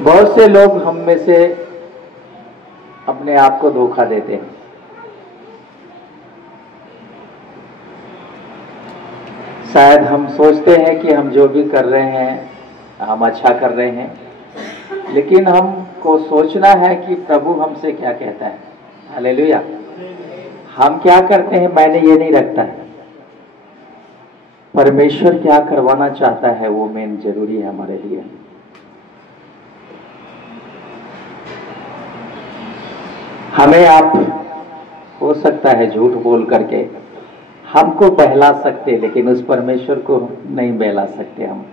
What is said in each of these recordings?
बहुत से लोग हम में से अपने आप को धोखा देते हैं। शायद हम सोचते हैं कि हम जो भी कर रहे हैं हम अच्छा कर रहे हैं, लेकिन हमको सोचना है कि प्रभु हमसे क्या कहता है। हालेलुया। हम क्या करते हैं मैंने ये नहीं रखता है, परमेश्वर क्या करवाना चाहता है वो मेन जरूरी है हमारे लिए। हमें आप हो सकता है झूठ बोल करके हमको बहला सकते, लेकिन उस परमेश्वर को नहीं बहला सकते। हम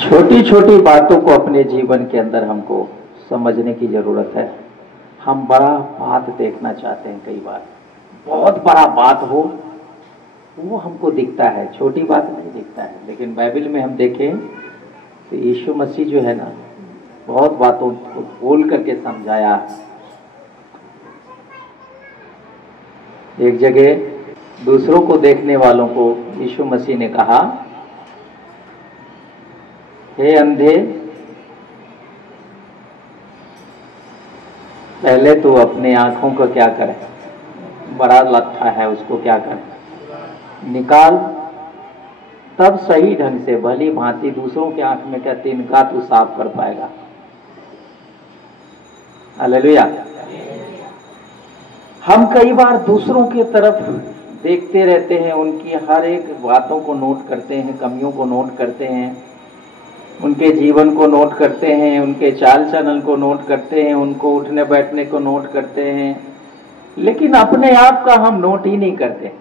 छोटी छोटी बातों को अपने जीवन के अंदर हमको समझने की जरूरत है। हम बड़ा बात देखना चाहते हैं, कई बार बहुत बड़ा बात हो वो हमको दिखता है, छोटी बात नहीं दिखता है। लेकिन बाइबल में हम देखें तो यीशु मसीह जो है ना, बहुत बातों को बोल करके समझाया। एक जगह दूसरों को देखने वालों को यीशु मसीह ने कहा, हे अंधे, पहले तो अपने आंखों को क्या करे, बड़ा लट्ठा है उसको क्या करे, निकाल, तब सही ढंग से भली भांति दूसरों के आंख में क्या तिनका तू साफ कर पाएगा। हालेलुया। हम कई बार दूसरों की तरफ देखते रहते हैं, उनकी हर एक बातों को नोट करते हैं, कमियों को नोट करते हैं, उनके जीवन को नोट करते हैं, उनके चाल चलन को नोट करते हैं, उनको उठने बैठने को नोट करते हैं, लेकिन अपने आप का हम नोट ही नहीं करते।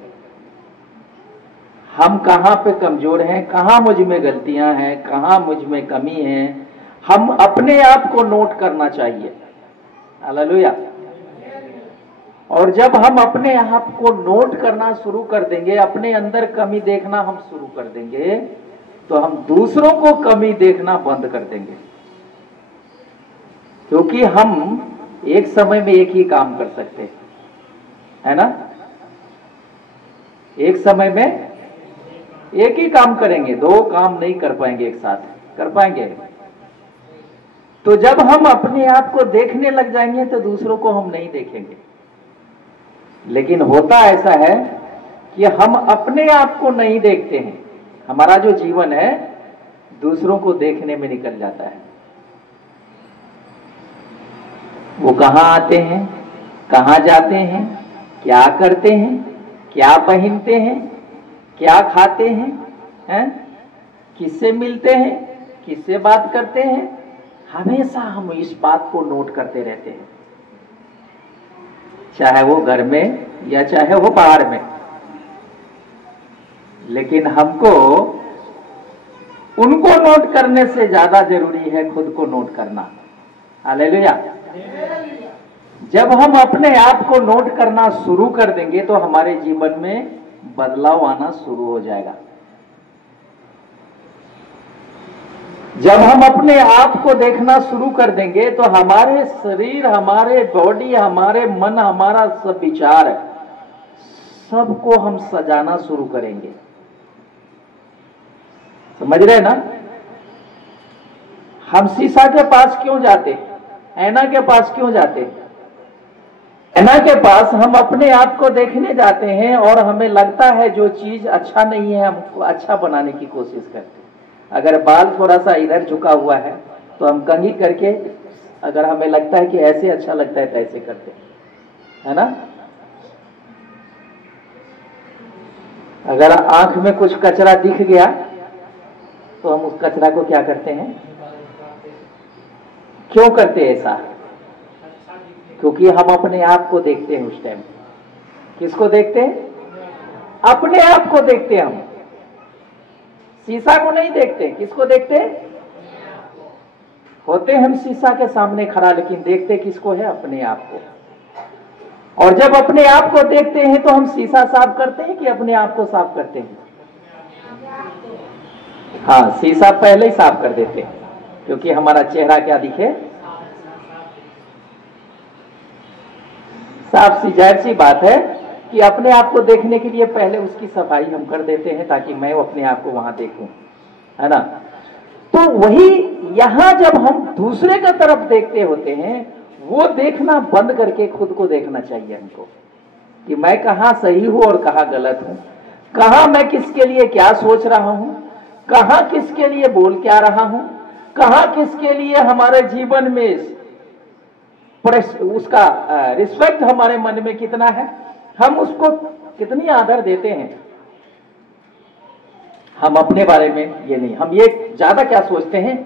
हम कहाँ पे कमजोर हैं, कहाँ मुझ में गलतियां हैं, कहाँ मुझ में कमी है, हम अपने आप को नोट करना चाहिए। हालेलुया। और जब हम अपने आप को नोट करना शुरू कर देंगे, अपने अंदर कमी देखना हम शुरू कर देंगे, तो हम दूसरों को कमी देखना बंद कर देंगे। क्योंकि हम एक समय में एक ही काम कर सकते हैं, है ना। एक समय में एक ही काम करेंगे, दो काम नहीं कर पाएंगे एक साथ, कर पाएंगे। तो जब हम अपने आप को देखने लग जाएंगे तो दूसरों को हम नहीं देखेंगे। लेकिन होता ऐसा है कि हम अपने आप को नहीं देखते हैं, हमारा जो जीवन है दूसरों को देखने में निकल जाता है। वो कहाँ आते हैं, कहाँ जाते हैं, क्या करते हैं, क्या पहनते हैं, क्या खाते हैं, किससे मिलते हैं, किससे बात करते हैं, हमेशा हम इस बात को नोट करते रहते हैं, चाहे वो घर में या चाहे वो बाहर में। लेकिन हमको उनको नोट करने से ज्यादा जरूरी है खुद को नोट करना। हालेलुया। जब हम अपने आप को नोट करना शुरू कर देंगे तो हमारे जीवन में बदलाव आना शुरू हो जाएगा। जब हम अपने आप को देखना शुरू कर देंगे तो हमारे शरीर, हमारे बॉडी, हमारे मन, हमारा सब विचार, सबको हम सजाना शुरू करेंगे। समझ रहे ना। हम शीशा के पास क्यों जाते, ऐना के पास क्यों जाते? ऐना के पास हम अपने आप को देखने जाते हैं और हमें लगता है जो चीज अच्छा नहीं है हमको अच्छा बनाने की कोशिश करते हैं। अगर बाल थोड़ा सा इधर झुका हुआ है तो हम कंघी करके, अगर हमें लगता है कि ऐसे अच्छा लगता है तो ऐसे करते हैं, है ना। अगर आंख में कुछ कचरा दिख गया तो हम उस कचरा को क्या करते हैं, क्यों करते हैं ऐसा? क्योंकि हम अपने आप को देखते हैं उस टाइम। किसको देखते हैं? अपने आप को देखते हैं हम, शीशा को नहीं देखते। किसको देखते? होते हम शीशा के सामने खड़ा, लेकिन देखते किसको है? अपने आप को। और जब अपने आप को देखते हैं तो हम शीशा साफ करते हैं कि अपने आप को साफ करते हैं? हाँ, शीशा पहले ही साफ कर देते हैं, क्योंकि हमारा चेहरा क्या दिखे, साफ सी जाहिर सी बात है कि अपने आप को देखने के लिए पहले उसकी सफाई हम कर देते हैं ताकि मैं अपने आप को वहां देखूं, है ना। तो वही यहां जब हम दूसरे की तरफ देखते होते हैं, वो देखना बंद करके खुद को देखना चाहिए हमको कि मैं कहां सही हूं और कहां गलत हूं, कहां मैं किसके लिए क्या सोच रहा हूं, कहां किसके लिए बोल क्या रहा हूं, कहां किसके लिए हमारे जीवन में उसका रिस्पेक्ट हमारे मन में कितना है, हम उसको कितनी आदर देते हैं। हम अपने बारे में ये नहीं, हम ये ज्यादा क्या सोचते हैं,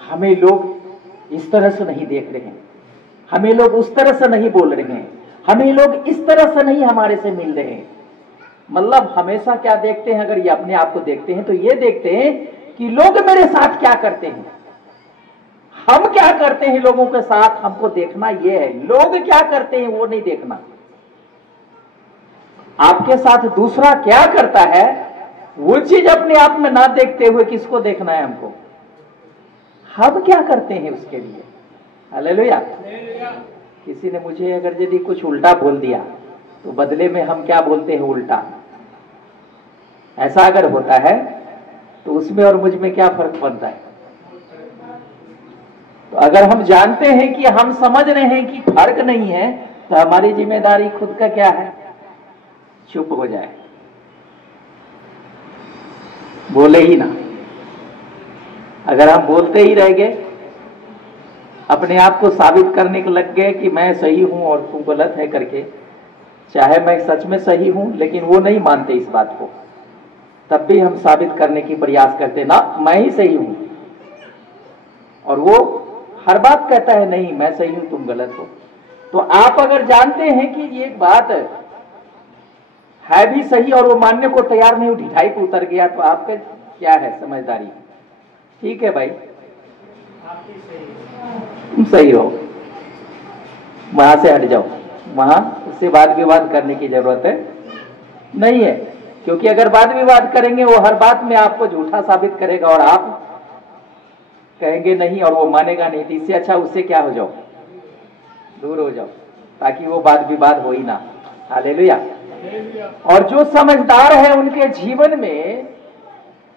हमें लोग इस तरह से नहीं देख रहे हैं, हमें लोग उस तरह से नहीं बोल रहे हैं, हमें लोग इस तरह से नहीं हमारे से मिल रहे हैं। मतलब हमेशा क्या देखते हैं, अगर ये अपने आप को देखते हैं तो ये देखते हैं कि लोग मेरे साथ क्या करते हैं, हम क्या करते हैं लोगों के साथ, हमको देखना ये है। लोग क्या करते हैं वो नहीं देखना, आपके साथ दूसरा क्या करता है वो चीज अपने आप में ना देखते हुए किसको देखना है हमको, हम क्या करते हैं उसके लिए। हालेलुया। किसी ने मुझे अगर यदि कुछ उल्टा बोल दिया तो बदले में हम क्या बोलते हैं, उल्टा। ऐसा अगर होता है तो उसमें और मुझ में क्या फर्क पड़ता है। तो अगर हम जानते हैं कि हम समझ रहे हैं कि फर्क नहीं है, तो हमारी जिम्मेदारी खुद का क्या है, चुप हो जाए, बोले ही ना। अगर हम बोलते ही रह गए, अपने आप को साबित करने के लग गए कि मैं सही हूं और तू गलत है करके, चाहे मैं सच में सही हूं लेकिन वो नहीं मानते इस बात को, तब भी हम साबित करने की प्रयास करते ना मैं ही सही हूं, और वो हर बात कहता है नहीं मैं सही हूं तुम गलत हो। तो आप अगर जानते हैं कि ये बात है भी सही और वो मानने को तैयार नहीं, ढिठाई पे उतर गया, तो आपका क्या है समझदारी, ठीक है भाई तुम सही हो, वहां से हट जाओ, वहां उससे वाद विवाद करने की जरूरत है नहीं है। क्योंकि अगर वाद विवाद करेंगे वो हर बात में आपको झूठा साबित करेगा और आप कहेंगे नहीं और वो मानेगा नहीं, तो इससे अच्छा उससे क्या हो जाओ, दूर हो जाओ, ताकि वो वाद विवाद हो ही ना। हालेलुया। और जो समझदार है उनके जीवन में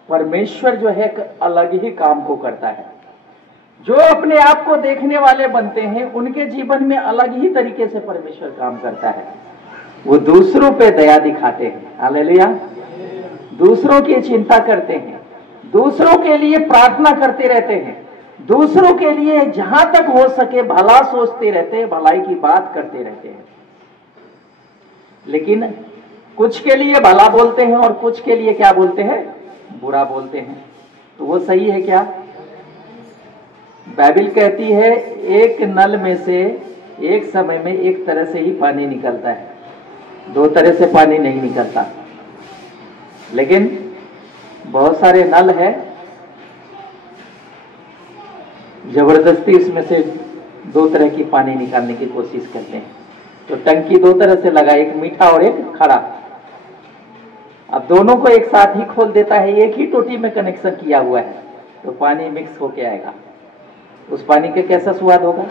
परमेश्वर जो है एक अलग ही काम को करता है। जो अपने आप को देखने वाले बनते हैं उनके जीवन में अलग ही तरीके से परमेश्वर काम करता है। वो दूसरों पे दया दिखाते हैं, हालेलुया, दूसरों की चिंता करते हैं, दूसरों के लिए प्रार्थना करते रहते हैं, दूसरों के लिए जहां तक हो सके भला सोचते रहते हैं, भलाई की बात करते रहते हैं। लेकिन कुछ के लिए भला बोलते हैं और कुछ के लिए क्या बोलते हैं, बुरा बोलते हैं। तो वो सही है क्या? बाइबल कहती है एक नल में से एक समय में एक तरह से ही पानी निकलता है, दो तरह से पानी नहीं निकलता। लेकिन बहुत सारे नल है, जबरदस्ती इसमें से दो तरह की पानी निकालने की कोशिश करते हैं। तो टंकी दो तरह से लगा, एक मीठा और एक खरा। अब दोनों को एक साथ ही खोल देता है, एक ही टोटी में कनेक्शन किया हुआ है, तो पानी मिक्स होके आएगा। उस पानी के कैसा स्वाद होगा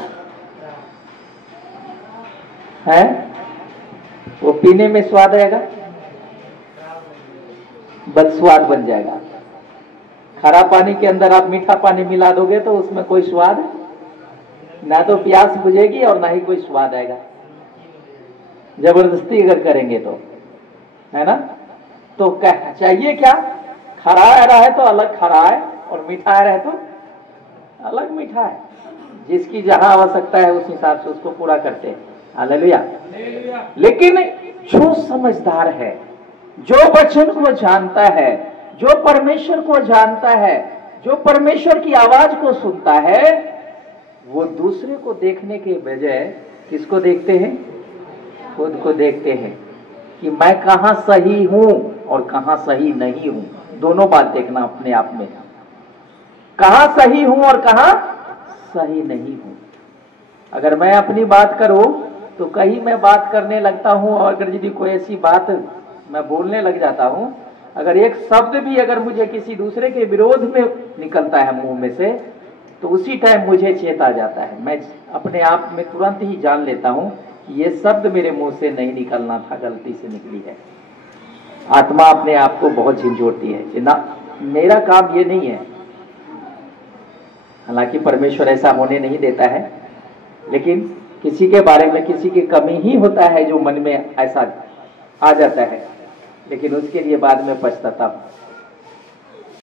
है? वो पीने में स्वाद आएगा, बदस्वाद बन जाएगा। खरा पानी के अंदर आप मीठा पानी मिला दोगे तो उसमें कोई स्वाद ना, तो प्यास बुझेगी और ना ही कोई स्वाद आएगा। जबरदस्ती अगर करेंगे तो, है ना? तो चाहिए क्या? खरा आ रहा है तो अलग खरा है और मीठा आ रहा है तो अलग मीठा है। जिसकी जहां आवश्यकता है उस हिसाब से उसको पूरा करते हैं। हालेलुया। लेकिन जो समझदार है, जो वचन को जानता है, जो परमेश्वर को जानता है, जो परमेश्वर की आवाज को सुनता है, वो दूसरे को देखने के बजाय किसको देखते हैं? खुद को देखते हैं कि मैं कहां सही हूं और कहां सही नहीं हूं। दोनों बात देखना अपने आप में, कहां सही हूं और कहां सही नहीं हूं। अगर मैं अपनी बात करूं तो कहीं मैं बात करने लगता हूं, और अगर यदि कोई ऐसी बात मैं बोलने लग जाता हूं, अगर एक शब्द भी अगर मुझे किसी दूसरे के विरोध में निकलता है मुंह में से, तो उसी टाइम मुझे चेत आ जाता है। मैं अपने आप में तुरंत ही जान लेता हूं कि ये शब्द मेरे मुंह से नहीं निकलना था, गलती से निकली है। आत्मा अपने आप को बहुत झिझोड़ती है कि ना, मेरा काम ये नहीं है, हालांकि परमेश्वर ऐसा होने नहीं देता है, लेकिन किसी के बारे में किसी की कमी ही होता है जो मन में ऐसा आ जाता है, लेकिन उसके लिए बाद में पछताता हूं।